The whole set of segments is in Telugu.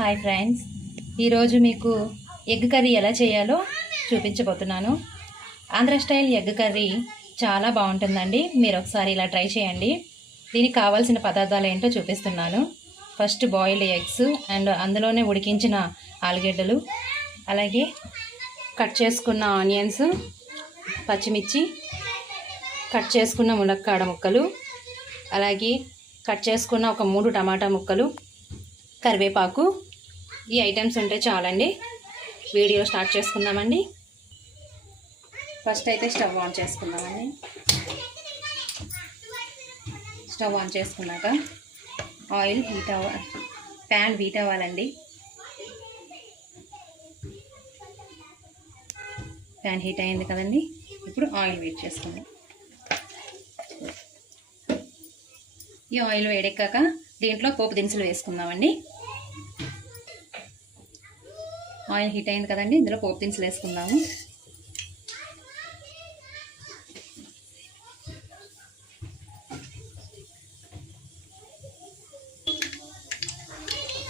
హాయ్ ఫ్రెండ్స్, ఈరోజు మీకు ఎగ్ కర్రీ ఎలా చేయాలో చూపించబోతున్నాను. ఆంధ్ర స్టైల్ ఎగ్ కర్రీ చాలా బాగుంటుందండి. మీరు ఒకసారి ఇలా ట్రై చేయండి. దీనికి కావాల్సిన పదార్థాలు ఏంటో చూపిస్తున్నాను. ఫస్ట్ బాయిల్డ్ ఎగ్స్ అండ్ అందులోనే ఉడికించిన ఆలుగడ్డలు, అలాగే కట్ చేసుకున్న ఆనియన్స్, పచ్చిమిర్చి, కట్ చేసుకున్న ములక్కాడ ముక్కలు, అలాగే కట్ చేసుకున్న ఒక 3 టమాటా ముక్కలు, కరివేపాకు. ఈ ఐటమ్స్ ఉంటే చాలండి. వీడియో స్టార్ట్ చేసుకుందామండి. ఫస్ట్ అయితే స్టవ్ ఆన్ చేసుకుందామండి. స్టవ్ ఆన్ చేసుకున్నాక ఆయిల్ ప్యాన్ హీట్ అవ్వాలండి. ప్యాన్ హీట్ అయింది కదండి. ఇప్పుడు ఆయిల్ వేడి చేసుకుందాం. ఈ ఆయిల్ వేడెక్కాక దీంట్లో పోపు దినుసులు వేసుకుందామండి. ఆయిల్ హీట్ అయింది కదండి. ఇందులో పోపు దినుసులు వేసుకుందాము.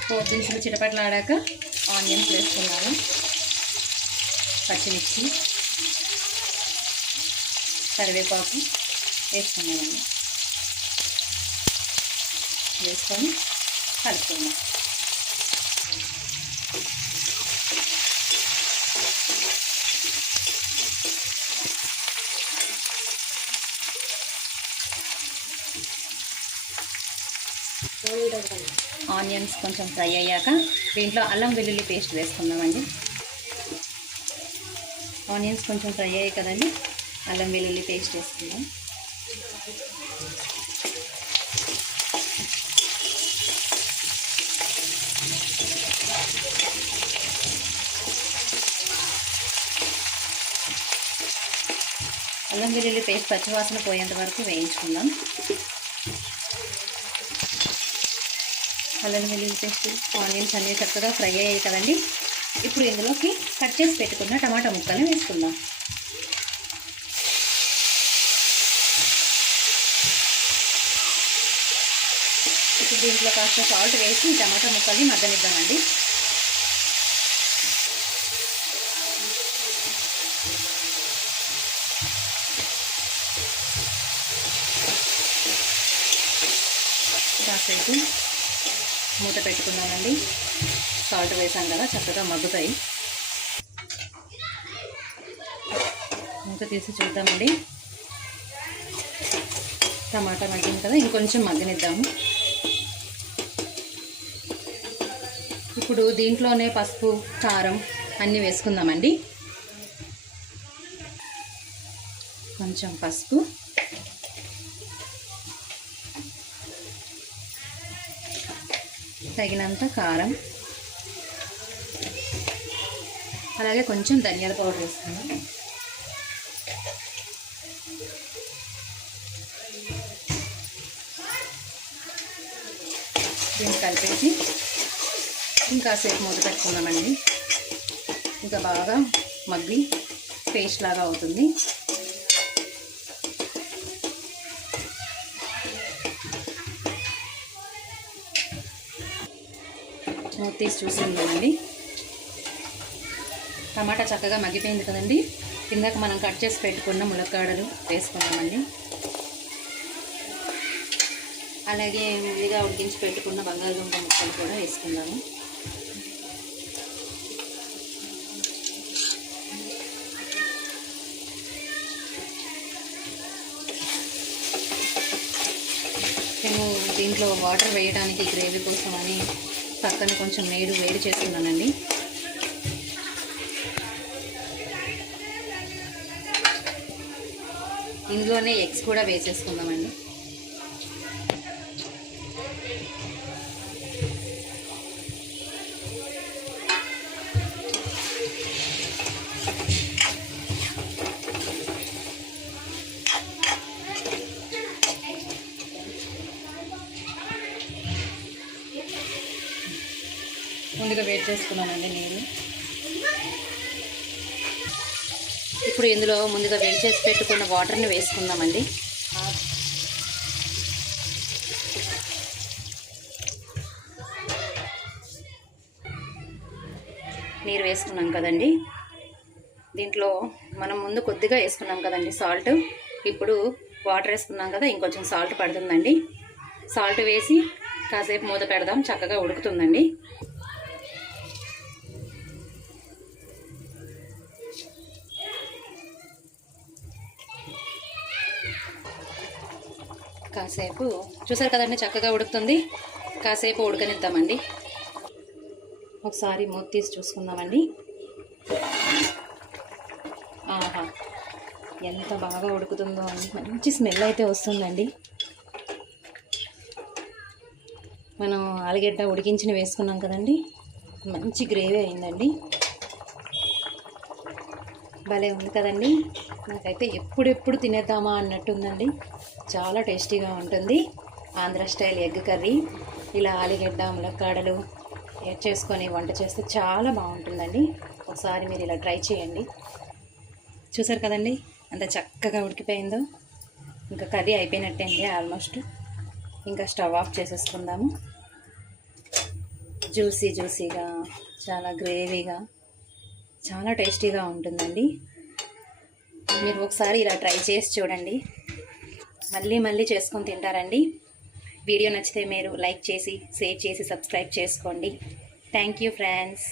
పోపు దినుసులు చిటపట్లాడాక ఆనియన్స్ వేసుకున్నాము, పచ్చిమిర్చి, కరివేపాకు వేసుకున్నామండి. వేసుకొని కలుపుకుందాం. ఆనియన్స్ కొంచెం ఫ్రై అయ్యాక దీంట్లో అల్లం వెల్లుల్లి పేస్ట్ వేసుకుందామండి. ఆనియన్స్ కొంచెం ఫ్రై అయ్యాయి కదండి. అల్లం వెల్లుల్లి పేస్ట్ వేసుకుందాం. అల్లం వెల్లుల్లి పేస్ట్ పచ్చివాసన పోయేంత వరకు వేయించుకుందాం. అల్లం వెల్లుల్లి పేస్ట్, ఆనియన్స్ అన్నీ చక్కగా ఫ్రై అయ్యాయి కదండి. ఇప్పుడు ఇందులోకి కట్ చేసి పెట్టుకున్న టమాటా ముక్కల్ని వేసుకుందాం. ఇప్పుడు దీంట్లో కాస్త సాల్ట్ వేసి టమాటా ముక్కల్ని మగ్గనిద్దామండి. కాసేపు మూత పెట్టుకుందామండి. సాల్ట్ వేసాం కదా, చక్కగా మగ్గుతాయి. మూత తీసి చూద్దామండి. టమాటా మగ్గింది కదా, ఇంకొంచెం మగ్గనిద్దాము. ఇప్పుడు దీంట్లోనే పసుపు, కారం అన్నీ వేసుకుందామండి. కొంచెం పసుపు, తగినంత కారం, అలాగే కొంచెం ధనియాల పౌడర్ వేసుకుందాం. దీన్ని కలిపేసి ఇంకాసేపు మూత పెట్టుకుందామండి. ఇంకా బాగా మగ్గి పేస్ట్ లాగా అవుతుంది. మూత తీసి చూస్తున్నామండి. టమాటా చక్కగా మగ్గిపోయింది కదండి. కిందక మనం కట్ చేసి పెట్టుకున్న ములక్కాడలు వేసుకున్నామండి. అలాగే ముందుగా ఉడికించి పెట్టుకున్న బంగాళదుంప ముక్కలు కూడా వేసుకుందాము. నేను దీంట్లో వాటర్ వేయడానికి గ్రేవీ కోసం అని పక్కన కొంచెం వేడి చేస్తున్నానండి. ఇందులోనే ఎగ్స్ కూడా వేసేసుకుందామండి. ముందుగా వేడి చేసుకున్నానండి నేను. ఇప్పుడు ఇందులో ముందుగా వేడి చేసి పెట్టుకున్న వాటర్ని వేసుకుందామండి. నీరు వేసుకున్నాం కదండి. దీంట్లో మనం ముందు కొద్దిగా వేసుకున్నాం కదండి సాల్ట్. ఇప్పుడు వాటర్ వేసుకున్నాం కదా, ఇంకొంచెం సాల్ట్ పడుతుందండి. సాల్ట్ వేసి కాసేపు మూత పెడదాం, చక్కగా ఉడుకుతుందండి. కాసేపు చూసారు కదండి, చక్కగా ఉడుకుతుంది. కాసేపు ఉడకనిద్దామండి. ఒకసారి మూత తీసి చూసుకుందామండి. ఆహా, ఎంత బాగా ఉడుకుతుందో అండి, మంచి స్మెల్ అయితే వస్తుందండి. మనం ఆలుగడ్డ ఉడికించిన వేసుకున్నాం కదండి, మంచి గ్రేవీ అయిందండి. భలే ఉంది కదండి. నాకైతే ఎప్పుడెప్పుడు తినేద్దామా అన్నట్టుందండి. చాలా టేస్టీగా ఉంటుంది ఆంధ్ర స్టైల్ ఎగ్ కర్రీ. ఇలా ఆలుగడ్డ ములక్కాడలు చేసుకొని వంట చేస్తే చాలా బాగుంటుందండి. ఒకసారి మీరు ఇలా ట్రై చేయండి. చూసారు కదండి అంత చక్కగా ఉడికిపోయిందో. ఇంకా కర్రీ అయిపోయినట్టే అండి ఆల్మోస్ట్. ఇంకా స్టవ్ ఆఫ్ చేసేసుకుందాము. జ్యూసీగా, చాలా గ్రేవీగా, చాలా టేస్టీగా ఉంటుందండి. మీరు ఒకసారి ఇలా ట్రై చేసి చూడండి, మళ్ళీ చేసుకొని తింటారండి. వీడియో నచ్చితే మీరు లైక్ చేసి, షేర్ చేసి, సబ్స్క్రైబ్ చేసుకోండి. Thank you friends.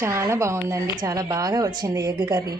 చాలా బాగుందండి, చాలా బాగా వచ్చింది ఎగ్ కర్రీ.